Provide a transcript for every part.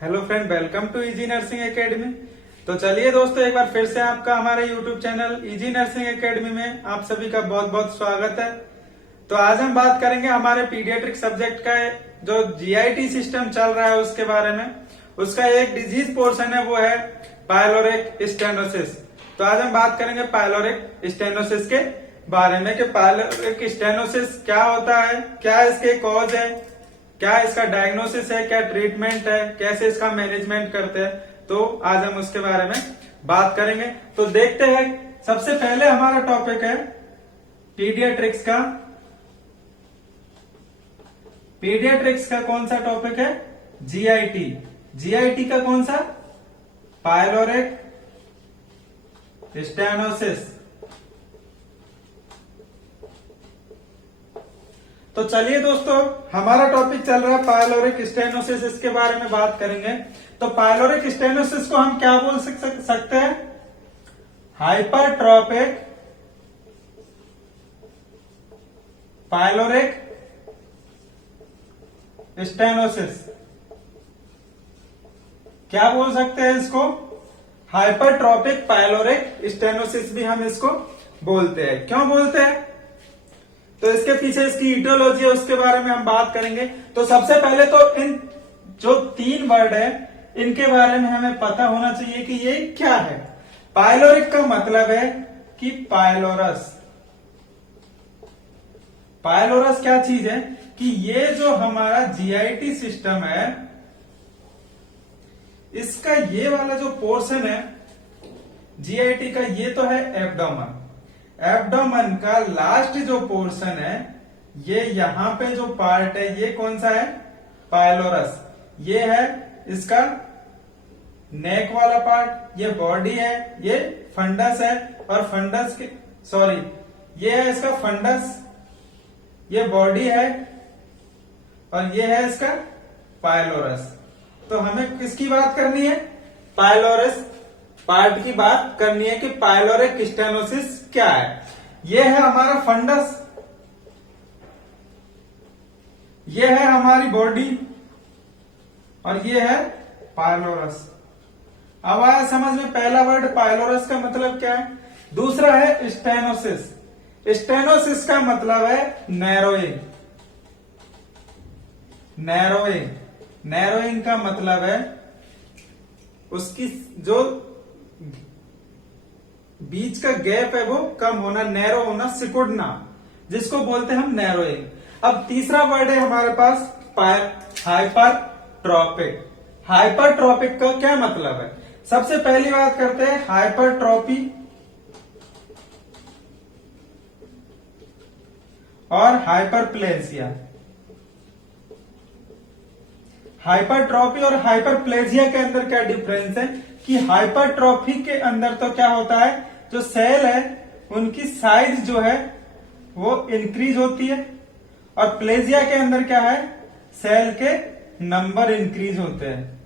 Hello friend, welcome to easy nursing academy. तो चलिए दोस्तों, एक बार फिर से आपका हमारे YouTube channel easy nursing academy में आप सभी का बहुत बहुत स्वागत है। तो आज हम बात करेंगे हमारे पीडियाट्रिक सब्जेक्ट का जो जीआईटी सिस्टम चल रहा है उसके बारे में। उसका एक डिजीज पोर्शन है, वो है पाइलोरिक स्टेनोसिस। तो आज हम बात करेंगे पाइलोरिक स्टेनोसिस के बारे में कि पाइलोरिक स्टेनोसिस क्या होता है, क्या इसके कॉज है, क्या इसका डायग्नोसिस है, क्या ट्रीटमेंट है, कैसे इसका मैनेजमेंट करते हैं। तो आज हम उसके बारे में बात करेंगे। तो देखते हैं, सबसे पहले हमारा टॉपिक है पीडियाट्रिक्स का। पीडियाट्रिक्स का कौन सा टॉपिक है? जीआईटी। जीआईटी का कौन सा? Pyloric stenosis. तो चलिए दोस्तों, हमारा टॉपिक चल रहा है पाइलोरिक स्टेनोसिस, इसके बारे में बात करेंगे। तो पाइलोरिक स्टेनोसिस को हम क्या बोल सकते हैं? हाइपरट्रॉपिक पाइलोरिक स्टेनोसिस। क्या बोल सकते हैं इसको? हाइपरट्रॉपिक पाइलोरिक स्टेनोसिस भी हम इसको बोलते हैं। क्यों बोलते हैं? तो इसके पीछे इसकी इटियोलॉजी है, उसके बारे में हम बात करेंगे। तो सबसे पहले तो इन जो तीन वर्ड है इनके बारे में हमें पता होना चाहिए कि ये क्या है। पाइलोरिक का मतलब है कि पाइलोरस। पाइलोरस क्या चीज है कि ये जो हमारा जीआईटी सिस्टम है, इसका ये वाला जो पोर्शन है जीआईटी का, ये तो है एब्डोमेन। एब्डोमेन का लास्ट जो पोर्शन है, ये यहां पे जो पार्ट है, ये कौन सा है? पाइलोरस। ये है इसका नेक वाला पार्ट, ये बॉडी है, ये फंडस है। और फंडस के ये है इसका फंडस, ये बॉडी है, और ये है इसका पाइलोरस। तो हमें किसकी बात करनी है? पाइलोरस पार्ट की बात करनी है कि पाइलोरिक स्टेनोसिस क्या है। ये है हमारा फंडस, ये है हमारी बॉडी, और ये है पाइलोरस। अब आया समझ में पहला वर्ड पाइलोरस का मतलब क्या है। दूसरा है स्टेनोसिस। स्टेनोसिस का मतलब है नैरोइंग। नैरोइंग नैरोइंग का मतलब है उसकी जो बीच का गैप है वो कम होना, नैरो होना, सिकुड़ना, जिसको बोलते हैं हम नैरोइंग। अब तीसरा वर्ड है हमारे पास हाइपरट्रॉपिक। हाइपरट्रॉपिक का क्या मतलब है? सबसे पहली बात करते हैं हाइपरट्रॉपी और हाइपरप्लेजिया। हाइपरट्रॉपी और हाइपरप्लेजिया के अंदर क्या डिफरेंस है कि हाइपरट्रॉफी के अंदर तो क्या होता है, जो सेल है उनकी साइज जो है वो इंक्रीज होती है, और प्लेजिया के अंदर क्या है, सेल के नंबर इंक्रीज होते हैं।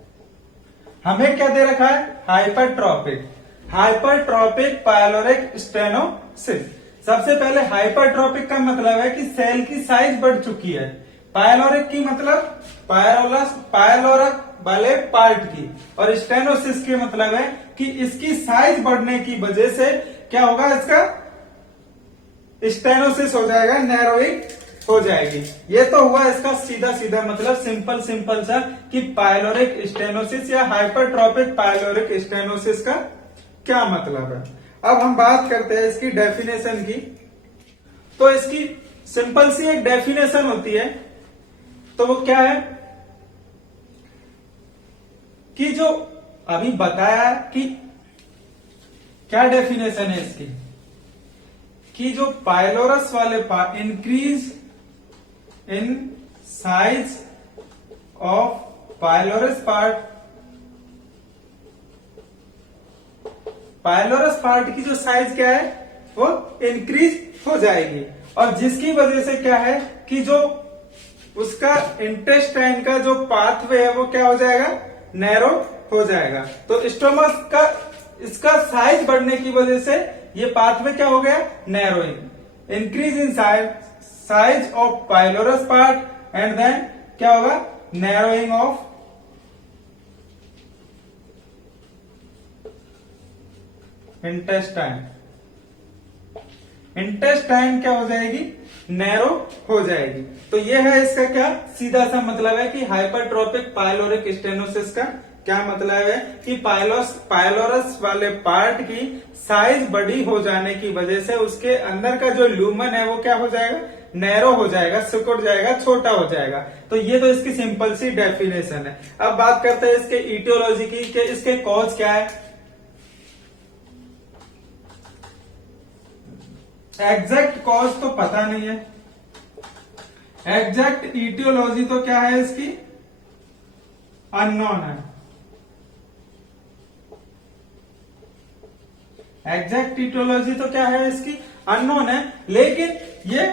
हमें क्या दे रखा है? हाइपरट्रॉपिक। हाइपरट्रॉपिक पाइलोरिक स्टेनोसिस। सबसे पहले हाइपरट्रॉपिक का मतलब है कि सेल की साइज बढ़ चुकी है। पाइलोरिक की मतलब पाइलोरक वाले पार्ट की, और स्टेनोसिस के मतलब है कि इसकी साइज बढ़ने की वजह से क्या होगा, इसका स्टेनोसिस हो जाएगा, नैरोइंग हो जाएगी। ये तो हुआ इसका सीधा सीधा मतलब, सिंपल सा कि पाइलोरिक स्टेनोसिस या हाइपरट्रॉपिक पाइलोरिक स्टेनोसिस का क्या मतलब है। अब हम बात करते हैं इसकी डेफिनेशन की। तो इसकी सिंपल सी एक डेफिनेशन होती है, तो वो क्या है कि जो अभी बताया कि क्या डेफिनेशन है इसकी, कि जो पाइलोरस वाले part increase in size of pylorus part. Pylorus part की जो साइज क्या है वो इंक्रीज हो जाएगी, और जिसकी वजह से क्या है कि जो उसका इंटेस्टाइन का जो पाथवे है वो क्या हो जाएगा, नैरो हो जाएगा। तो स्टोमक का इसका साइज बढ़ने की वजह से ये पाथवे क्या हो गया, narrowing. Increase in size of pylorus part and then क्या होगा, नैरोइंग ऑफ इंटेस्टाइन। इंटेस्टाइन क्या हो जाएगी, नैरो हो जाएगी। तो ये है इसका क्या सीधा सा मतलब है कि हाइपरट्रोपिक पाइलोरिक स्टेनोसिस का क्या मतलब है कि पाइलोरस वाले पार्ट की साइज बड़ी हो जाने की वजह से उसके अंदर का जो ल्यूमन है वो क्या हो जाएगा, नैरो हो जाएगा, सिकुड़ जाएगा, छोटा हो जाएगा। तो ये तो इसकी सिंपल सी डेफिनेशन है। अब बात करते हैं इसके इटियोलॉजी की कि इसके कॉज क्या है। एग्जैक्ट कॉज तो पता नहीं है, एग्जैक्ट इटियोलॉजी तो क्या है इसकी, अननोन है। एग्जैक्ट इटियोलॉजी तो क्या है इसकी, अननोन है। लेकिन ये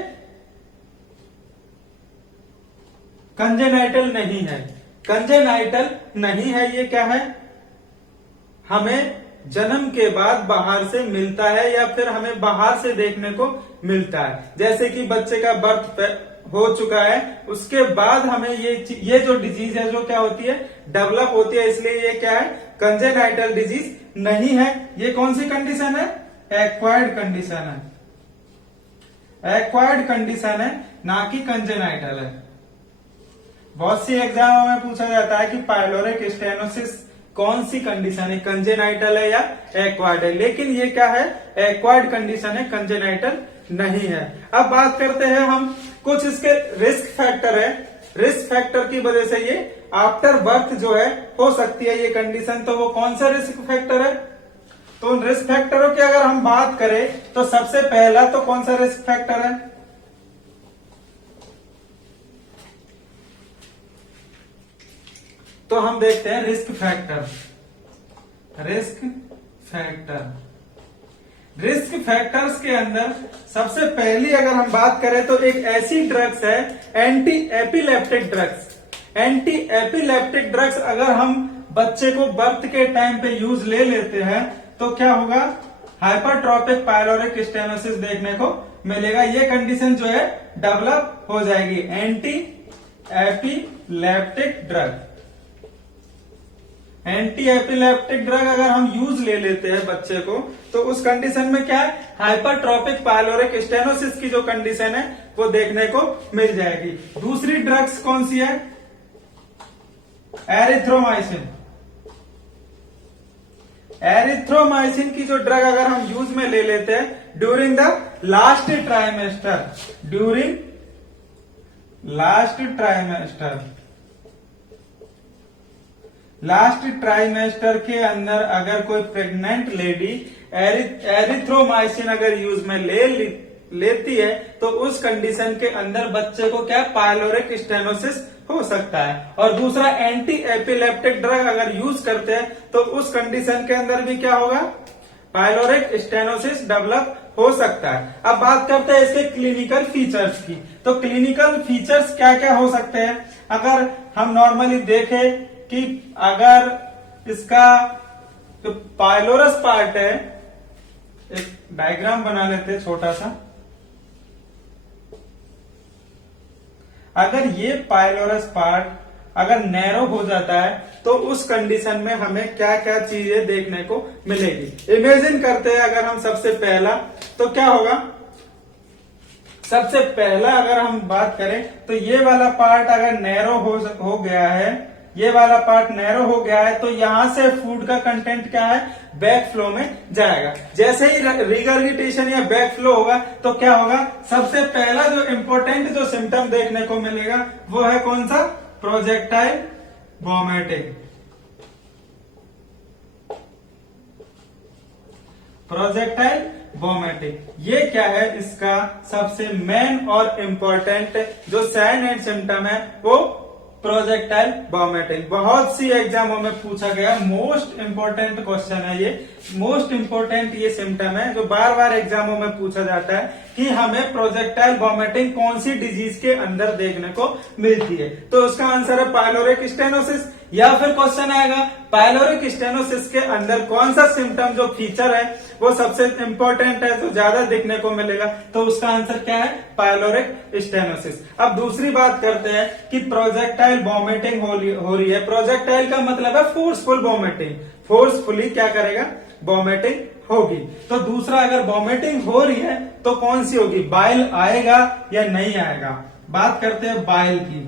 कंजेनाइटल नहीं है, कंजेनाइटल नहीं है। ये क्या है, हमें जन्म के बाद बाहर से मिलता है या फिर हमें बाहर से देखने को मिलता है। जैसे कि बच्चे का बर्थ हो चुका है, उसके बाद हमें ये जो डिजीज है जो क्या होती है, डेवलप होती है। इसलिए ये क्या है, कंजेनाइटल डिजीज नहीं है। ये कौन सी कंडीशन है, एक्वायर्ड कंडीशन है, एक्वायर्ड कंडीशन है, ना कि कंजेनाइटल है। बहुत सी एग्जामों में पूछा जाता है कि पाइलोरिक स्टेनोसिस कौन सी कंडीशन है, कंजेनाइटल है या एक्वायर्ड है। लेकिन ये क्या है, एक्वायर्ड कंडीशन है, कंजेनाइटल नहीं है। अब बात करते हैं हम कुछ इसके रिस्क फैक्टर है। रिस्क फैक्टर की वजह से ये आफ्टर बर्थ जो है हो सकती है ये कंडीशन। तो वो कौन सा रिस्क फैक्टर है, तो उन रिस्क फैक्टरों की अगर हम बात करें तो सबसे पहला तो कौन सा रिस्क फैक्टर है, तो हम देखते हैं risk factor. Risk factor, risk factors के अंदर सबसे पहली अगर हम बात करें तो एक ऐसी ड्रग्स है anti epileptic drugs. Anti epileptic drugs अगर हम बच्चे को बर्थ के टाइम पे यूज ले लेते हैं तो क्या होगा, हाइपरट्रोपिक पाइलोरिक स्टेनोसिस देखने को मिलेगा। ये कंडीशन जो है डेवलप हो जाएगी। Anti epileptic drug, anti epileptic drug अगर हम यूज ले लेते हैं बच्चे को तो उस कंडीशन में क्या है, हाइपरट्रोपिक पाइलोरिक स्टेनोसिस की जो कंडीशन है वो देखने को मिल जाएगी। दूसरी ड्रग्स कौन सी है, एरिथ्रोमाइसिन। एरिथ्रोमाइसिन की जो ड्रग अगर हम यूज में ले लेते हैं during the last trimester, during last trimester, last trimester के अंदर अगर कोई प्रेग्नेंट लेडी एरिथ्रोमाइसिन अगर यूज में लेती है तो उस कंडीशन के अंदर बच्चे को क्या पाइलोरिक स्टेनोसिस हो सकता है। और दूसरा एंटी एपिलेप्टिक ड्रग अगर यूज करते हैं तो उस कंडीशन के अंदर भी क्या होगा, पाइलोरिक स्टेनोसिस डेवलप हो सकता है। अब बात करते हैं इसके क्लिनिकल फीचर्स की। तो क्लिनिकल फीचर्स क्या क्या हो सकते हैं, अगर हम नॉर्मली देखें कि अगर इसका जो पाइलोरस पार्ट है, एक डायग्राम बना लेते हैं छोटा सा। अगर ये पाइलोरस पार्ट अगर नैरो हो जाता है तो उस कंडीशन में हमें क्या क्या चीजें देखने को मिलेगी। इमेजिन करते हैं अगर हम सबसे पहला तो क्या होगा, सबसे पहला अगर हम बात करें तो ये वाला पार्ट अगर नैरो हो गया है, ये वाला पार्ट नैरो हो गया है तो यहां से फूड का कंटेंट क्या है, बैक फ्लो में जाएगा। जैसे ही रिगर्गिटेशन या बैक फ्लो होगा तो क्या होगा, सबसे पहला जो इंपॉर्टेंट जो सिम्टम देखने को मिलेगा वो है कौन सा, प्रोजेक्टाइल वॉमिटिंग। प्रोजेक्टाइल वॉमिटिंग ये क्या है, इसका सबसे मेन और इम्पोर्टेंट जो साइन एंड सिम्टम है वो प्रोजेक्टाइल वॉमिटिंग। बहुत सी एग्जामों में पूछा गया, मोस्ट इंपोर्टेंट क्वेश्चन है ये, मोस्ट इंपोर्टेंट ये सिम्टम है जो बार बार एग्जामों में पूछा जाता है कि हमें प्रोजेक्टाइल वॉमिटिंग कौन सी डिजीज के अंदर देखने को मिलती है। तो उसका आंसर है पाइलोरिक स्टेनोसिस, या फिर क्वेश्चन आएगा पाइलोरिक स्टेनोसिस के अंदर कौन सा सिम्टम जो फीचर है वो सबसे इंपॉर्टेंट है, जो ज्यादा देखने को मिलेगा, तो उसका आंसर क्या है, पाइलोरिक स्टेनोसिस। अब दूसरी बात करते हैं कि प्रोजेक्टाइल वॉमिटिंग हो रही है। प्रोजेक्टाइल का मतलब है फोर्सफुल वॉमिटिंग, फोर्सफुली क्या करेगा, वॉमिटिंग होगी। तो दूसरा, अगर वॉमिटिंग हो रही है तो कौन सी होगी, बाइल आएगा या नहीं आएगा। बात करते हैं बाइल की।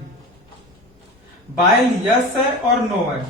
बाइल यस है और नो है।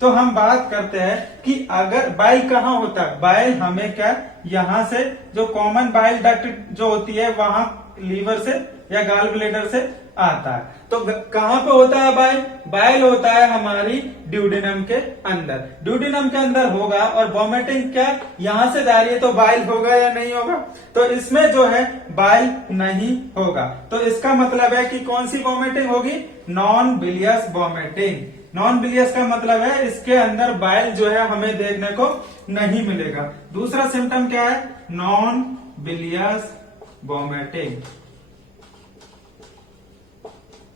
तो हम बात करते हैं कि अगर बाइल कहाँ होता है, बाइल हमें क्या, यहां से जो कॉमन बाइल डक्ट जो होती है वहां लीवर से या गाल ब्लेडर से आता है। तो कहां पे होता है बाइल, बाइल होता है हमारी ड्यूडेनम के अंदर। ड्यूडेनम के अंदर होगा और वॉमिटिंग क्या यहां से जा रही है, तो बाइल होगा या नहीं होगा, तो इसमें जो है बाइल नहीं होगा। तो इसका मतलब है कि कौन सी वॉमिटिंग होगी, नॉन बिलियस वॉमिटिंग। नॉन बिलियस का मतलब है इसके अंदर बाइल जो है हमें देखने को नहीं मिलेगा। दूसरा सिम्टम क्या है, नॉन बिलियस वॉमिटिंग।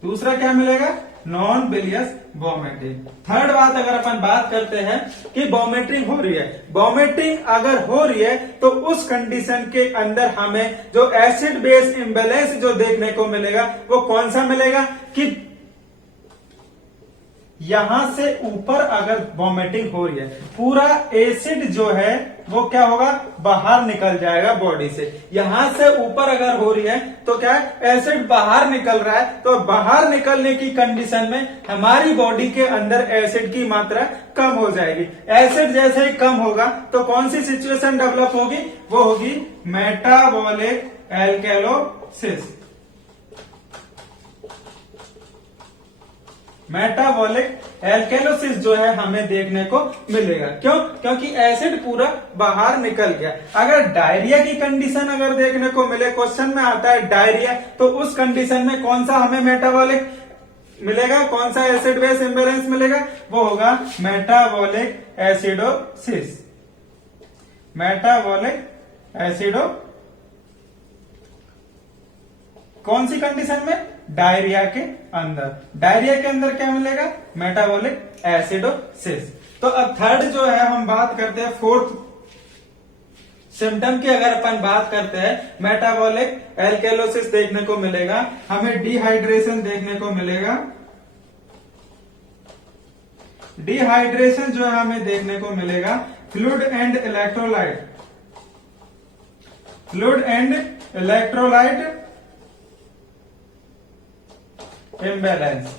दूसरा क्या मिलेगा, नॉन बिलियस वॉमिटिंग। थर्ड बात, अगर अपन बात करते हैं कि वॉमिटिंग हो रही है, वॉमिटिंग अगर हो रही है तो उस कंडीशन के अंदर हमें जो एसिड बेस इम्बैलेंस जो देखने को मिलेगा वो कौन सा मिलेगा कि यहां से ऊपर अगर वॉमिटिंग हो रही है, पूरा एसिड जो है वो क्या होगा, बाहर निकल जाएगा बॉडी से। यहां से ऊपर अगर हो रही है तो क्या है, एसिड बाहर निकल रहा है, तो बाहर निकलने की कंडीशन में हमारी बॉडी के अंदर एसिड की मात्रा कम हो जाएगी। एसिड जैसे ही कम होगा तो कौन सी सिचुएशन डेवलप होगी, वो होगी मेटाबॉलिक एल्केलोसिस। मेटाबॉलिक एल्केलोसिस जो है हमें देखने को मिलेगा। क्यों, क्योंकि एसिड पूरा बाहर निकल गया। अगर डायरिया की कंडीशन अगर देखने को मिले, क्वेश्चन में आता है डायरिया, तो उस कंडीशन में कौन सा हमें मेटाबॉलिक मिलेगा, कौन सा एसिड बेस इम्बैलेंस मिलेगा, वो होगा मेटाबॉलिक एसिडोसिस। मेटाबॉलिक एसिडो कौन सी कंडीशन में, डायरिया के अंदर। डायरिया के अंदर क्या मिलेगा, मेटाबॉलिक एसिडोसिस। तो अब थर्ड जो है हम बात करते हैं फोर्थ सिम्टम की। अगर अपन बात करते हैं, मेटाबॉलिक एल्केलोसिस देखने को मिलेगा, हमें डिहाइड्रेशन देखने को मिलेगा। डिहाइड्रेशन जो है हमें देखने को मिलेगा, fluid and electrolyte, fluid and electrolyte imbalance.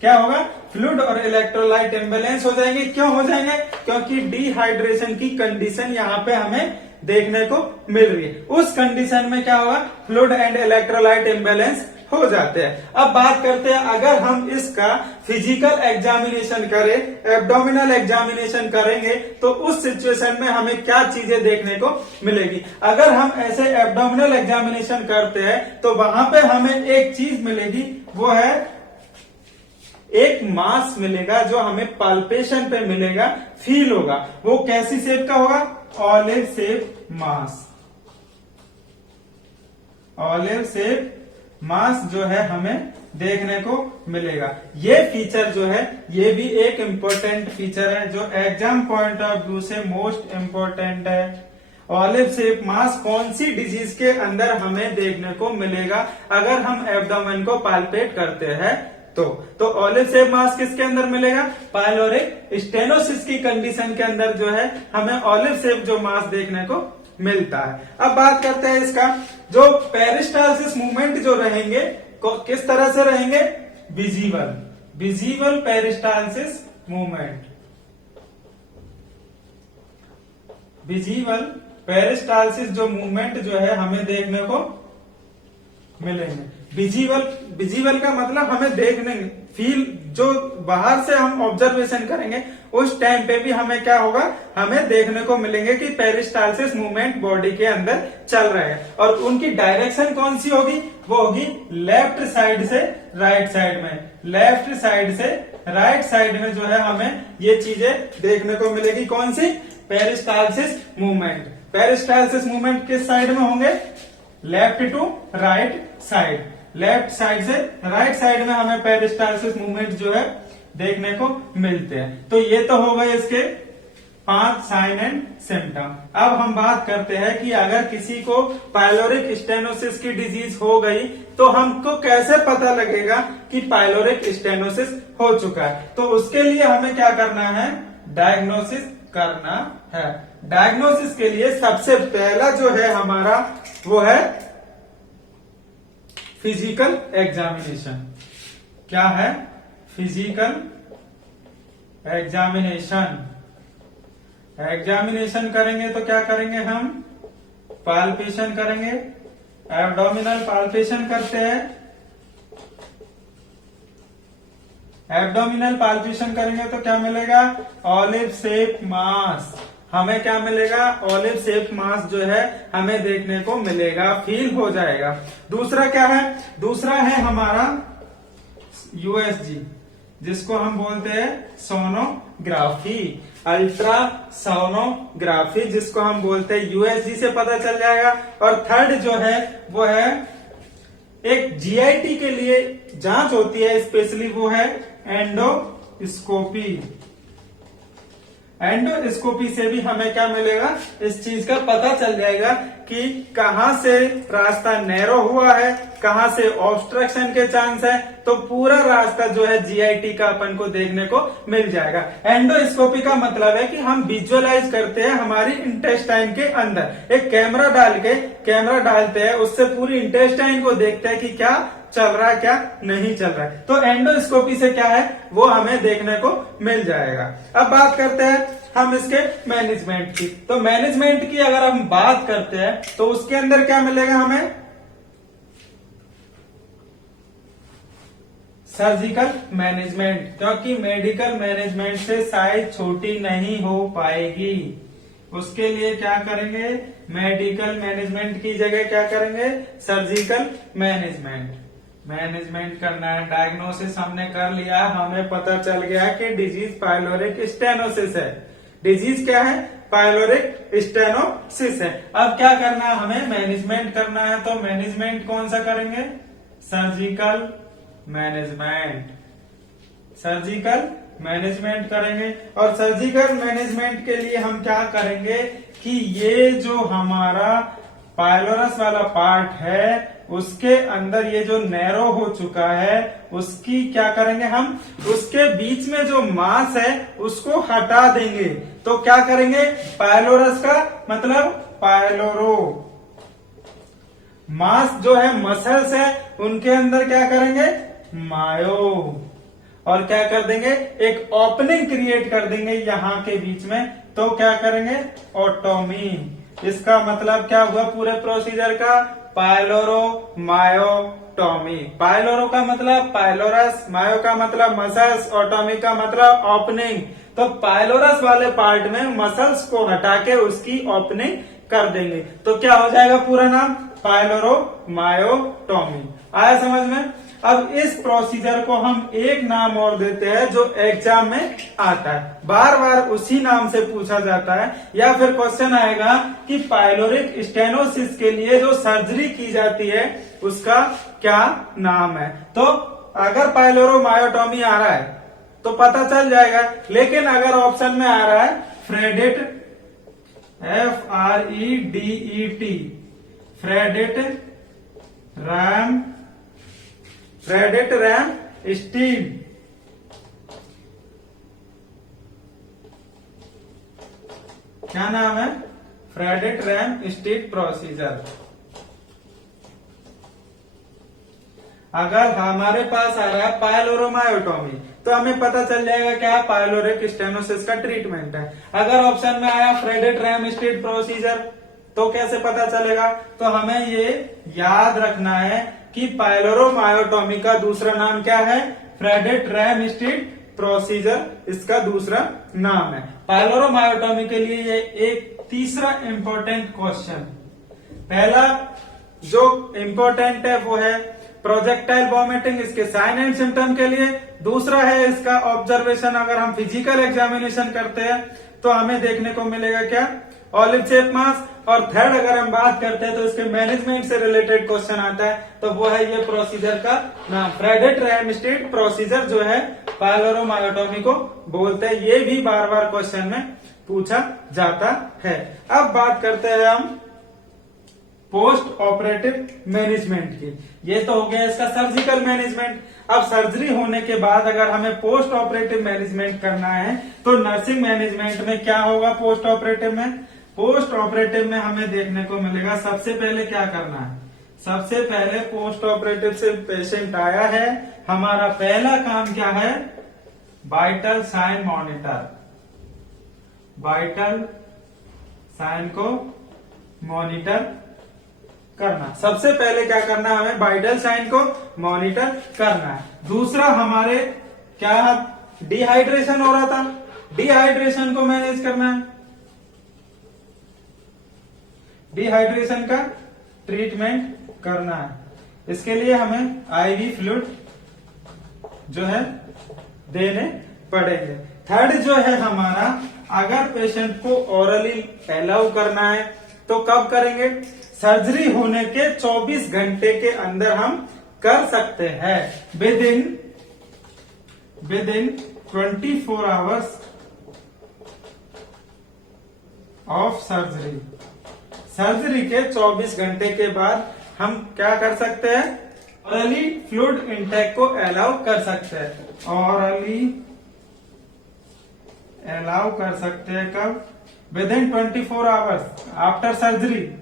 क्या होगा, फ्लूइड और इलेक्ट्रोलाइट इम्बैलेंस हो जाएंगे। क्यों हो जाएंगे, क्योंकि डिहाइड्रेशन की कंडीशन यहाँ पे हमें देखने को मिल रही है। उस कंडीशन में क्या होगा, फ्लूइड एंड इलेक्ट्रोलाइट इम्बैलेंस हो जाते हैं। अब बात करते हैं, अगर हम इसका फिजिकल एग्जामिनेशन करें, एब्डोमिनल एग्जामिनेशन करेंगे, तो उस सिचुएशन में हमें क्या चीजें देखने को मिलेगी। अगर हम ऐसे एब्डोमिनल एग्जामिनेशन करते हैं तो वहां पे हमें एक चीज मिलेगी, वो है एक मास मिलेगा जो हमें पाल्पेशन पे मिलेगा, फील होगा। वो कैसी शेप का होगा, ऑलिव शेप मास। ऑलिव शेप मास जो है हमें देखने को मिलेगा। ये फीचर जो है ये भी एक इम्पोर्टेंट फीचर है जो एग्जाम पॉइंट ऑफ व्यू से मोस्ट इम्पोर्टेंट है। ऑलिव शेप मास कौन सी डिजीज के अंदर हमें देखने को मिलेगा अगर हम एब्डोमेन को पाल्पेट करते हैं तो ऑलिव शेप मास किसके अंदर मिलेगा, पाइलोरिक स्टेनोसिस की कंडीशन के अंदर जो है हमें ऑलिव शेप जो मास देखने को मिलता है। अब बात करते हैं इसका, जो पेरिस्टालसिस मूवमेंट जो रहेंगे किस तरह से रहेंगे, visible, visible peristalsis movement. Visible peristalsis जो मूवमेंट जो है हमें देखने को मिलेंगे। विजिबल का मतलब हमें देखने, फील, जो बाहर से हम ऑब्जर्वेशन करेंगे उस टाइम पे भी हमें क्या होगा, हमें देखने को मिलेंगे कि पेरिस्टालसिस मूवमेंट बॉडी के अंदर चल रहे हैं। और उनकी डायरेक्शन कौन सी होगी, वो होगी लेफ्ट साइड से राइट साइड में। लेफ्ट साइड से राइट साइड में जो है हमें ये चीजें देखने को मिलेगी। कौन सी, पेरिस्टालसिस मूवमेंट। पेरिस्टालसिस मूवमेंट किस साइड में होंगे, left to right side. Left side से राइट साइड में हमें पेरिस्टालसिस मूवमेंट जो है देखने को मिलते हैं। तो ये तो हो गए इसके 5 साइन एंड सिम्टम। अब हम बात करते हैं कि अगर किसी को पाइलोरिक स्टेनोसिस की डिजीज हो गई तो हमको कैसे पता लगेगा कि पाइलोरिक स्टेनोसिस हो चुका है। तो उसके लिए हमें क्या करना है, डायग्नोसिस करना है। डायग्नोसिस के लिए सबसे पहला जो है हमारा वो है फिजिकल एग्जामिनेशन। क्या है? Physical examination. एग्जामिनेशन करेंगे तो क्या करेंगे हम? पाल्पेशन करेंगे, एब्डोमिनल पाल्पेशन करते हैं। एब्डोमिनल पाल्पेशन करेंगे तो क्या मिलेगा? ऑलिव शेप मास। हमें क्या मिलेगा? ऑलिव शेप मास जो है हमें देखने को मिलेगा, फील हो जाएगा। दूसरा क्या है? दूसरा है हमारा यूएसजी, जिसको हम बोलते हैं सोनोग्राफी, अल्ट्रा सोनोग्राफी, जिसको हम बोलते हैं यूएसजी से पता चल जाएगा। और थर्ड जो है वो है एक जीआईटी के लिए जांच होती है स्पेशली, वो है एंडोस्कोपी। एंडोस्कोपी से भी हमें क्या मिलेगा? इस चीज का पता चल जाएगा कि कहां से रास्ता नैरो हुआ है, कहां से ऑब्स्ट्रक्शन के चांस है। तो पूरा रास्ता जो है जीआईटी का अपन को देखने को मिल जाएगा। एंडोस्कोपी का मतलब है कि हम विजुअलाइज करते हैं हमारी इंटेस्टाइन के अंदर एक कैमरा डालते हैं, उससे पूरी इंटेस्टाइन को देखते हैं कि क्या चल रहा है, क्या नहीं चल रहा है। तो एंडोस्कोपी से क्या है वो हमें देखने को मिल जाएगा। अब बात करते हैं हम इसके मैनेजमेंट की। तो मैनेजमेंट की अगर हम बात करते हैं तो उसके अंदर क्या मिलेगा हमें? सर्जिकल मैनेजमेंट, क्योंकि मेडिकल मैनेजमेंट से साइज छोटी नहीं हो पाएगी। उसके लिए क्या करेंगे? मेडिकल मैनेजमेंट की जगह क्या करेंगे? सर्जिकल मैनेजमेंट करना है। डायग्नोसिस हमने कर लिया, हमें पता चल गया कि डिजीज पाइलोरिक स्टेनोसिस है। डिजीज क्या है? पाइलोरिक स्टेनोसिस है। अब क्या करना है? हमें मैनेजमेंट करना है। तो मैनेजमेंट कौन सा करेंगे? सर्जिकल मैनेजमेंट करेंगे। और सर्जिकल मैनेजमेंट के लिए हम क्या करेंगे कि ये जो हमारा पाइलोरस वाला पार्ट है उसके अंदर ये जो नैरो हो चुका है उसकी क्या करेंगे हम? उसके बीच में जो मांस है उसको हटा देंगे। तो क्या करेंगे? पाइलोरस का मतलब पाइलोरो, मांस जो है मसल्स है उनके अंदर क्या करेंगे? मायो। और क्या कर देंगे? एक ओपनिंग क्रिएट कर देंगे यहां के बीच में। तो क्या करेंगे? ओटोमी। इसका मतलब क्या हुआ पूरे प्रोसीजर का? पाइलोरो मायोटोमी। पाइलोरो का मतलब पाइलोरस, मायो का मतलब मसल्स, ओटोमी का मतलब ओपनिंग। तो पाइलोरस वाले पार्ट में मसल्स को हटा के उसकी ओपनिंग कर देंगे। तो क्या हो जाएगा पूरा नाम? पाइलोरो मायोटोमी। आया समझ में? अब इस प्रोसीजर को हम एक नाम और देते हैं जो एग्जाम में आता है, बार बार उसी नाम से पूछा जाता है। या फिर क्वेश्चन आएगा कि पाइलोरिक स्टेनोसिस के लिए जो सर्जरी की जाती है उसका क्या नाम है। तो अगर पाइलोरोमायोटोमी आ रहा है तो पता चल जाएगा। लेकिन अगर ऑप्शन में आ रहा है फ्रेडेट, FREDET, फ्रेडेट रैम स्टीड, क्या नाम है? फ्रेडेट रैम स्टीड प्रोसीजर। अगर हमारे पास आ रहा है पाइलोरोमायोटोमी तो हमें पता चल जाएगा क्या पाइलोरिक स्टेनोसिस का ट्रीटमेंट है। अगर ऑप्शन में आया फ्रेडेट रैम स्टीड प्रोसीजर तो कैसे पता चलेगा? तो हमें ये याद रखना है कि पाइलोरोमायोटोमी का दूसरा नाम क्या है? फ्रेडेट रैम स्टीड प्रोसीजर इसका दूसरा नाम है। पाइलोरोमायोटोमी के लिए ये एक तीसरा इंपॉर्टेंट क्वेश्चन, पहला जो इंपॉर्टेंट है वो है प्रोजेक्टाइल वॉमिटिंग, इसके साइन एंड सिम्टम के लिए। दूसरा है इसका ऑब्जर्वेशन, अगर हम फिजिकल एग्जामिनेशन करते हैं तो हमें देखने को मिलेगा क्या? ऑलिव शेप मास। और थर्ड अगर हम बात करते हैं तो इसके मैनेजमेंट से रिलेटेड क्वेश्चन आता है तो वो है ये प्रोसीजर का नाम, फ्रेडेट रैम स्टीड प्रोसीजर जो है पाइलोरोमायोटोमी को बोलते हैं। ये भी बार बार क्वेश्चन में पूछा जाता है। अब बात करते हैं हम पोस्ट ऑपरेटिव मैनेजमेंट की। ये तो हो गया इसका सर्जिकल मैनेजमेंट। अब सर्जरी होने के बाद अगर हमें पोस्ट ऑपरेटिव मैनेजमेंट करना है तो नर्सिंग मैनेजमेंट में क्या होगा? पोस्ट ऑपरेटिव में हमें देखने को मिलेगा सबसे पहले क्या करना है। सबसे पहले पोस्ट ऑपरेटिव से पेशेंट आया है, हमारा पहला काम क्या है? Vital sign monitor, vital sign को मॉनिटर करना। सबसे पहले क्या करना है? हमें वाइटल साइन को मॉनिटर करना है। दूसरा हमारे क्या डिहाइड्रेशन हो रहा था, डिहाइड्रेशन को मैनेज करना है, डिहाइड्रेशन का ट्रीटमेंट करना है। इसके लिए हमें आईवी फ्लूइड जो है देने पड़ेंगे। थर्ड जो है हमारा, अगर पेशेंट को ओरली अलाउ करना है तो कब करेंगे? सर्जरी होने के 24 घंटे के अंदर हम कर सकते हैं, with in 24 hours of surgery. Surgery के 24 घंटे के बाद हम क्या कर सकते हैं? ओरली फ्लूइड इंटेक को अलाउ कर सकते हैं। ओरली अलाउ कर सकते हैं कब? With in 24 hours after surgery.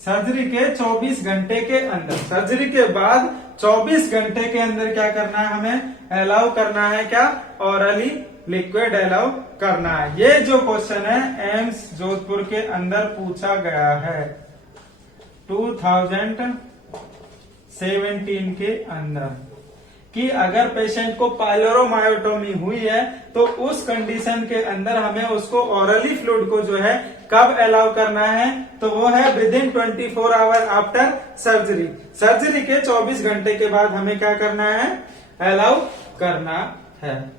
Surgery के 24 घंटे के अंदर। सर्जरी के बाद 24 घंटे के अंदर क्या करना है? हमें अलाउ करना है क्या? ओरली लिक्विड अलाउ करना है। ये जो क्वेश्चन है एम्स जोधपुर के अंदर पूछा गया है 2017 के अंदर, कि अगर पेशेंट को पायलोरोमायोटोमी हुई है तो उस कंडीशन के अंदर हमें उसको ओरली फ्लूइड को जो है कब अलाउ करना है? तो वो है with in 24 hour after surgery. Surgery के 24 घंटे के बाद हमें क्या करना है? अलाउ करना है।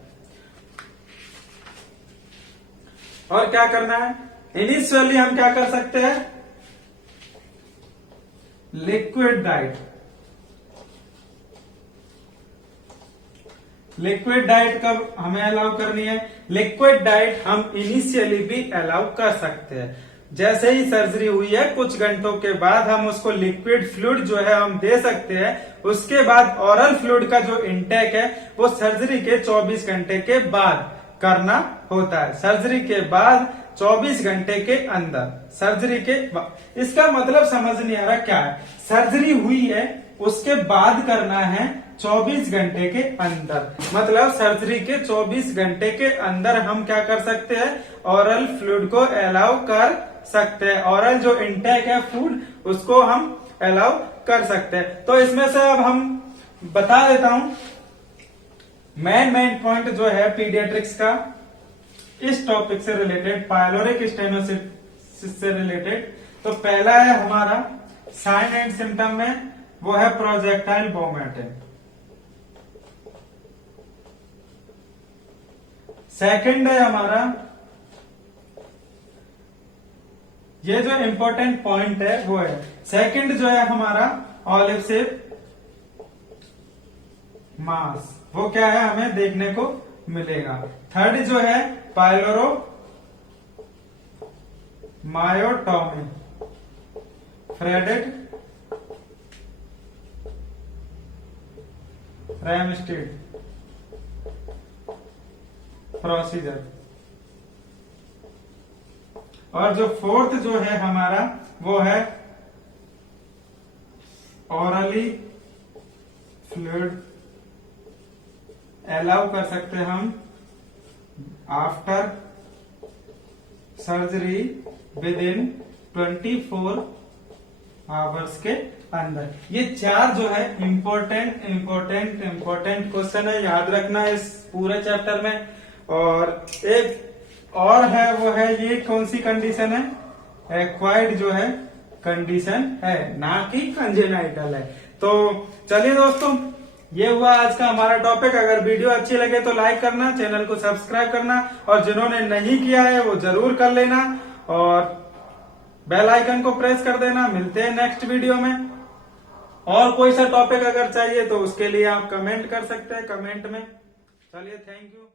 और क्या करना है? इनिशियली हम क्या कर सकते हैं? Liquid diet. लिक्विड डाइट कब हमें अलाउ करनी है? लिक्विड डाइट हम इनिशियली भी अलाउ कर सकते हैं। जैसे ही सर्जरी हुई है कुछ घंटों के बाद हम उसको लिक्विड फ्लूइड जो है हम दे सकते हैं। उसके बाद ओरल फ्लूइड का जो इंटेक है वो सर्जरी के 24 घंटे के बाद करना होता है। सर्जरी के बाद 24 घंटे के अंदर, सर्जरी के बाद। इसका मतलब समझ नहीं आ रहा क्या है? सर्जरी हुई है उसके बाद करना है 24 घंटे के अंदर, मतलब सर्जरी के 24 घंटे के अंदर हम क्या कर सकते हैं? ओरल फ्लूइड को अलाउ कर सकते हैं। ओरल जो इंटेक है फूड उसको हम अलाउ कर सकते हैं। तो इसमें से अब हम बता देता हूं मेन पॉइंट जो है पीडियाट्रिक्स का इस टॉपिक से रिलेटेड, पायलोरिक स्टेनोसिस से रिलेटेड। तो पहला है हमारा साइन एंड सिम्टम में, वो है प्रोजेक्टाइल वोमिटिंग। सेकंड है हमारा, ये जो इंपॉर्टेंट पॉइंट है वो है सेकंड जो है हमारा ऑलिव शेप मास, वो क्या है हमें देखने को मिलेगा। थर्ड जो है पायलोरो मायोटोमी, फ्रेडेट रैमस्टेड प्रोसीजर। और जो फोर्थ जो है हमारा वो है ओरली फ्लूइड अलाउ कर सकते हैं हम after surgery with in 24 hours के अंदर। ये चार जो है इंपॉर्टेंट क्वेश्चन है, याद रखना है इस पूरे चैप्टर में। और एक और है वो है ये कौन सी कंडीशन है? एक्वायर्ड जो है कंडीशन है, ना कि कंजेनाइटल है। तो चलिए दोस्तों, ये हुआ आज का हमारा टॉपिक। अगर वीडियो अच्छी लगे तो लाइक करना, चैनल को सब्सक्राइब करना, और जिन्होंने नहीं किया है वो जरूर कर लेना, और बेल आइकन को प्रेस कर देना। मिलते हैं नेक्स्ट वीडियो में। और कोई सा टॉपिक अगर चाहिए तो उसके लिए आप कमेंट कर सकते हैं कमेंट में। चलिए, थैंक यू।